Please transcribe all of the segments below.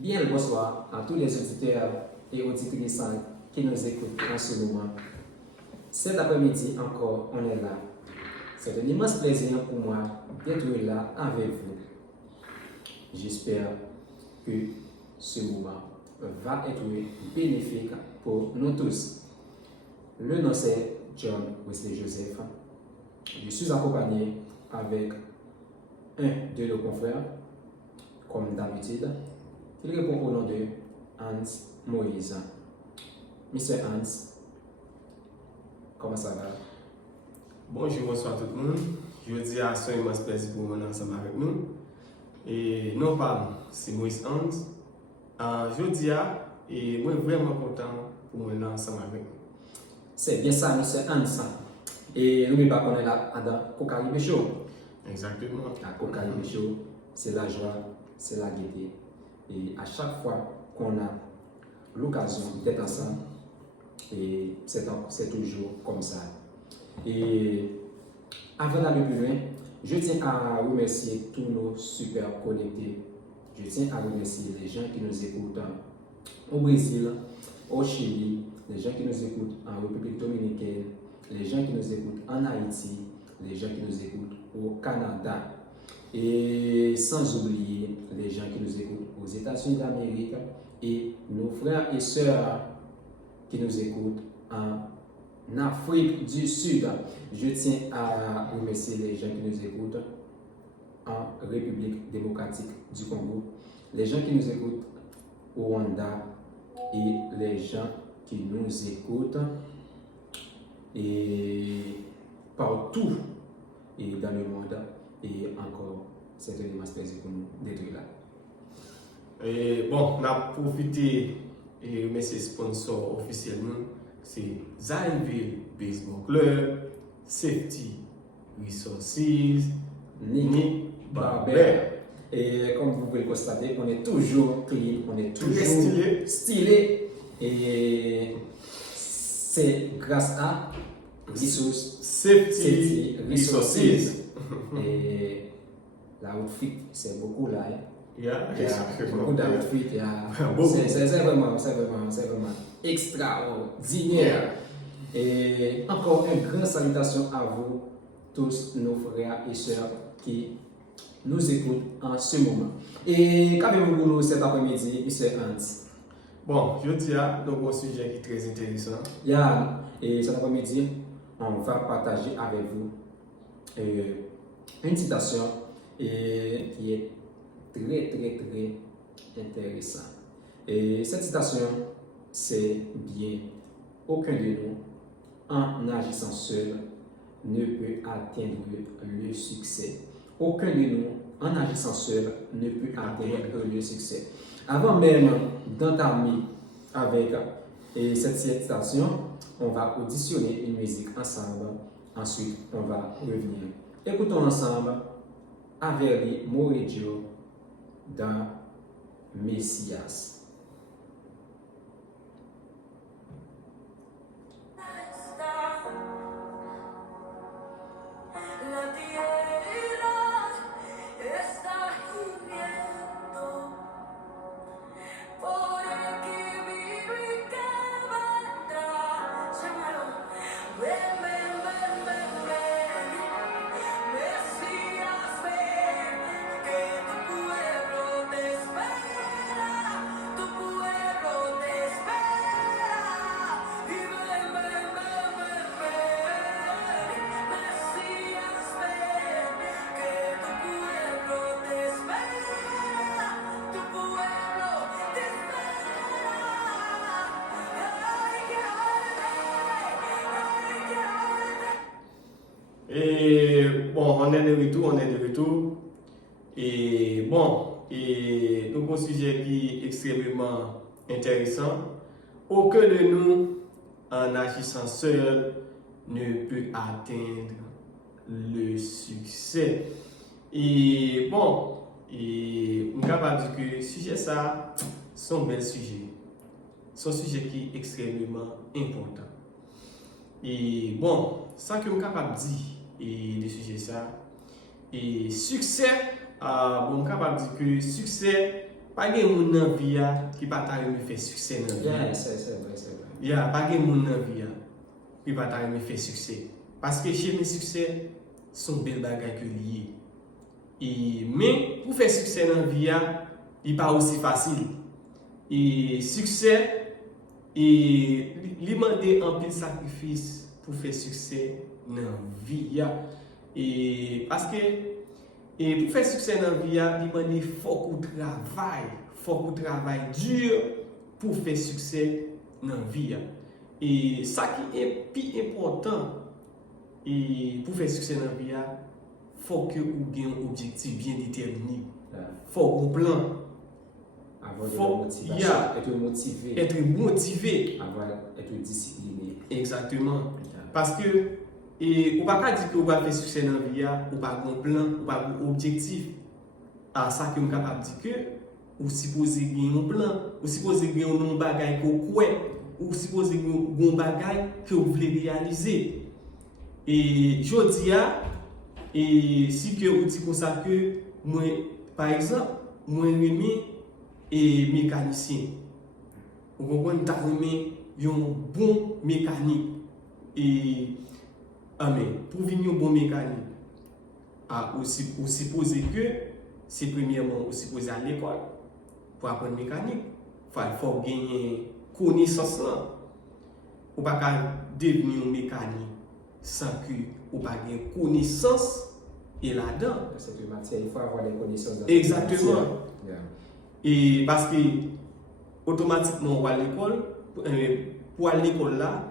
Bien le bonsoir à tous les auditeurs et auditrices qui nous écoutent en ce moment. Cet après-midi encore, on est là. C'est un immense plaisir pour moi d'être là avec vous. J'espère que ce moment va être bénéfique pour nous tous. Le nom c'est John Wesley Joseph. Je suis accompagné avec un de nos confrères, comme d'habitude. Il répond au nom de Hans Moïse. Monsieur Hans, comment ça va? Bonjour, bonsoir tout le monde. Je dis à ce immense plaisir pour vous ensemble avec nous. Et non pas, c'est Moïse Hans. Je dis et moi vraiment content pour vous ensemble avec nous. C'est bien ça, monsieur Hans. Et n'oubliez pas qu'on est là à Cocaribe Show. Exactement. À Cocaribe Show, c'est la joie, c'est la gaieté. Et à chaque fois qu'on a l'occasion d'être ensemble, et c'est toujours comme ça. Et avant d'aller plus loin, je tiens à remercier tous nos super connectés. Je tiens à remercier les gens qui nous écoutent au Brésil, au Chili, les gens qui nous écoutent en République dominicaine, les gens qui nous écoutent en Haïti, les gens qui nous écoutent au Canada. Et sans oublier les gens qui nous écoutent aux États-Unis d'Amérique et nos frères et sœurs qui nous écoutent en Afrique du Sud. Je tiens à remercier les gens qui nous écoutent en République démocratique du Congo, les gens qui nous écoutent au Rwanda et les gens qui nous écoutent et partout et dans le monde. Et encore, c'est un immense plaisir pour nous d'être là. Et bon, on a profité et remercier sponsor officiellement, c'est Zionville Baseball Club, Safety Resources, Nick Barber. Et comme vous pouvez le constater, on est toujours clean, on est toujours stylé. Et c'est grâce à Safety Resources. Et la outfit, c'est beaucoup là. Il y a beaucoup d'outfits. C'est vraiment extraordinaire. Et encore une grande salutation à vous, tous nos frères et sœurs qui nous écoutent en ce moment. Et qu'avez-vous pour nous cet après-midi, M. Hans? Bon, je dis donc un sujet qui est très intéressant. Et cet après-midi, on va partager avec vous une citation qui est très intéressante. Et cette citation, c'est bien: aucun de nous, en agissant seul, ne peut atteindre le succès. Aucun de nous, en agissant seul, ne peut atteindre le succès. Avant même d'entamer avec cette citation, on va auditionner une musique ensemble. Ensuite, on va revenir. Écoutons ensemble Averly Moredio dans Messias. Et bon, on est de retour. Et bon, et donc un sujet qui est extrêmement intéressant. Aucun de nous, en agissant seul, ne peut atteindre le succès. Et bon, et on est capable de dire que le sujet ça, c'est un bel sujet. C'est un sujet qui est extrêmement important. Et bon, ça que je suis capable de dire et de sujet ça, et succès, bon, je suis capable de dire que succès pas de monde dans vie qui pas ta me faire succès dans vie. Yeah, c'est vrai, c'est vrai. Yeah, pas de monde dans vie qui pas ta me faire succès. Parce que chez mes succès sont belles bagages que liés. Et mais pour faire succès dans vie il pas aussi facile. Et succès et li demander un peu de sacrifice pour faire succès dans vie et parce que et pour faire succès dans la vie, il demande faut qu'on travaille dur pour faire succès dans la vie. Et ça qui est plus important et pour faire succès dans la vie, faut que vous ayez un objectif bien déterminé. Faut un plan. Avoir de motivation, être motivé. Être discipliné. Exactement. Parce que et ou pas dire que vous va faire succès dans la vie, ou pas un plan, ou pas un objectif. À ça que je suis capable de dire que ou supposé gagner un plan, ou supposé gagner un bagage que vous croyez, ou supposé gagner un bagage que vous voulez réaliser. Et je dis et si que vous dites comme ça que moi par exemple, moi remets et mécanicien. Vous comprenez, t'as remis un bon mécanique et amen. Pour venir un bon mécanique, aussi supposer que c'est premièrement aussi supposé à l'école pour apprendre mécanique. Il faut gagner connaissance là. Ou pas devenir un mécanique sans que ou pas gagner connaissance et là-dedans. C'est une matière, il faut avoir les connaissances. Exactement. Et parce que automatiquement on va à l'école, pour aller à l'école là,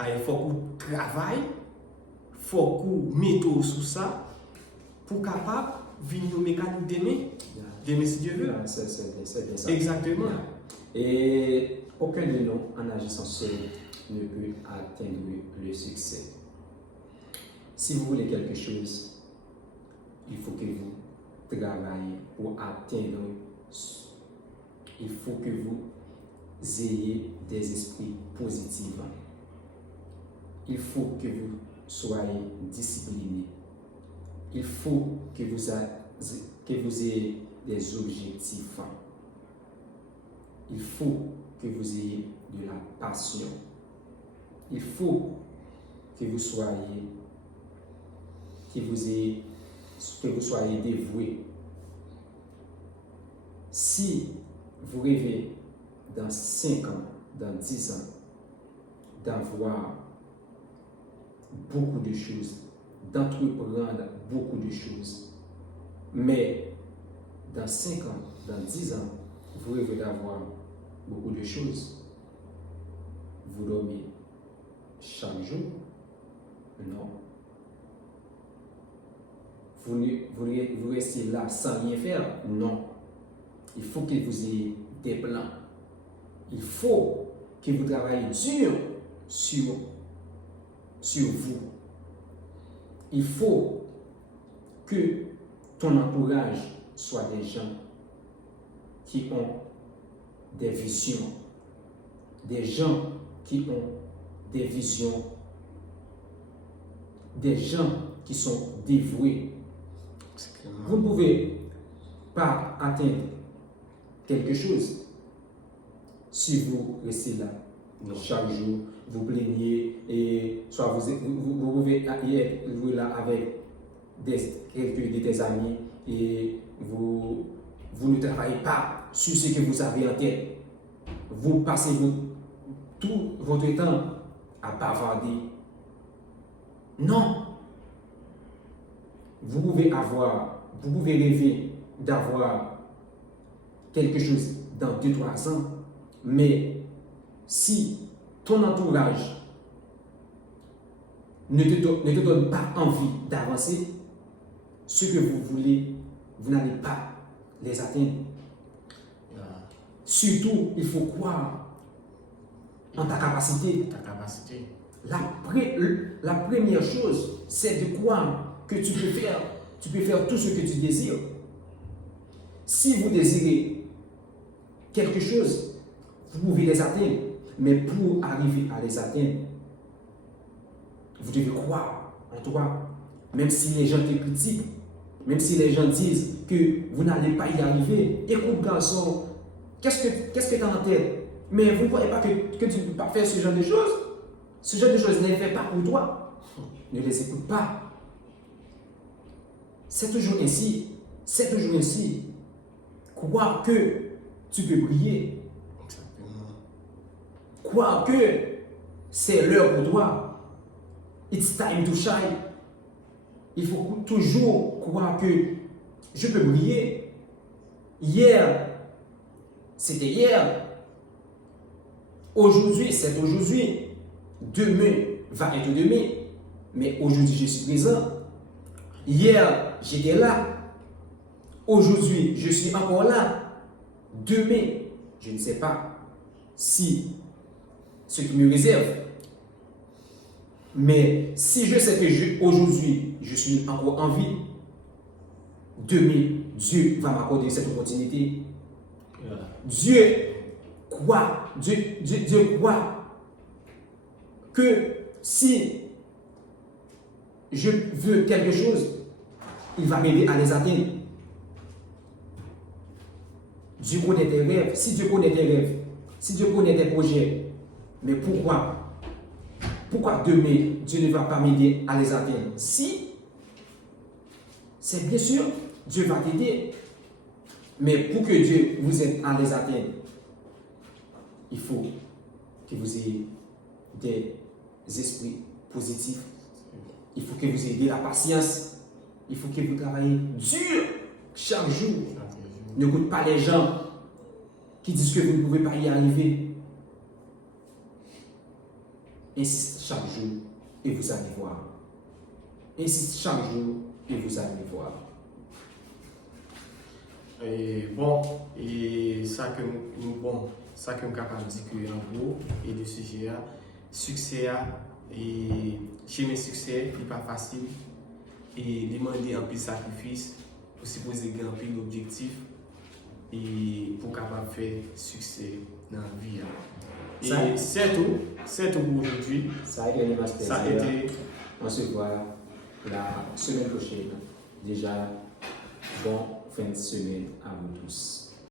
il faut qu'on travaille, il faut qu'on mette sur ça pour capable venir au mécanique demain si Dieu veut. C'est bien ça. Exactement. Et aucun de nous en agissant seul ne peut atteindre le succès. Si vous voulez quelque chose, il faut que vous travaillez pour atteindre. Il faut que vous ayez des esprits positifs. Il faut que vous soyez disciplinés. Il faut que vous ayez des objectifs. Il faut que vous ayez de la passion. Il faut que vous soyez dévoués. Si vous rêvez dans 5 ans, dans 10 ans, d'avoir beaucoup de choses, d'entreprendre beaucoup de choses, mais dans 5 ans, dans 10 ans, vous rêvez d'avoir beaucoup de choses, vous dormez chaque jour? Non. Vous restez là sans rien faire? Non. Il faut que vous ayez des plans. Il faut que vous travaillez dur sur vous. Il faut que ton entourage soit des gens qui ont des visions. Des gens qui ont des visions. Des gens qui sont dévoués. Vous ne pouvez pas atteindre quelque chose si vous restez là. Non. Chaque jour, vous plaignez et soit vous pouvez être là avec quelques de tes amis et vous ne travaillez pas sur ce que vous avez en tête. Vous passez tout votre temps à bavarder. Non. Vous pouvez rêver d'avoir quelque chose dans 2-3 ans, mais si ton entourage ne te donne pas envie d'avancer, ce que vous voulez, vous n'allez pas les atteindre. Surtout, il faut croire en ta capacité. La première chose, c'est de croire que tu peux faire tout ce que tu désires. Si vous désirez quelque chose, vous pouvez les atteindre. Mais pour arriver à les atteindre, vous devez croire en toi. Même si les gens te critiquent, Même si les gens disent que vous n'allez pas y arriver, écoute garçon, qu'est-ce que tu as en tête? Mais vous ne voyez pas que tu ne peux pas faire ce genre de choses? Ce genre de choses ne les fait pas pour toi. Ne les écoute pas. C'est toujours ainsi. C'est toujours ainsi. Crois que tu peux briller. Crois que c'est l'heure pour toi. It's time to shine. Il faut toujours croire que je peux briller. Hier, c'était hier. Aujourd'hui, c'est aujourd'hui. Demain va être demain. Mais aujourd'hui, je suis présent. Hier, j'étais là. Aujourd'hui, je suis encore là. Demain, je ne sais pas si ce qui me réserve. Mais si je sais que aujourd'hui, je suis encore en vie, demain, Dieu va m'accorder cette opportunité. Dieu croit que si je veux quelque chose, il va m'aider à les atteindre. Dieu connaît tes rêves. Si Dieu connaît tes rêves, si Dieu connaît tes projets, mais pourquoi demain Dieu ne va pas m'aider à les atteindre? Si, c'est bien sûr, Dieu va t'aider. Mais pour que Dieu vous aide à les atteindre, il faut que vous ayez des esprits positifs. Il faut que vous ayez de la patience. Il faut que vous travaillez dur chaque jour. Ne goûte pas les gens qui disent que vous ne pouvez pas y arriver. Insiste chaque jour et vous allez voir. Insiste chaque jour et vous allez voir. Et bon, et ça que nous sommes capables de dire que en gros, et de sujet, succès, et chemin succès, n'est pas facile. Et demander un peu de sacrifice pour se poser un peu d'objectif et pour capable faire succès dans la vie. Et c'est tout pour aujourd'hui. Ça a été un immense plaisir. Ça a été. On se voit la semaine prochaine. Déjà, bon fin de semaine à vous tous.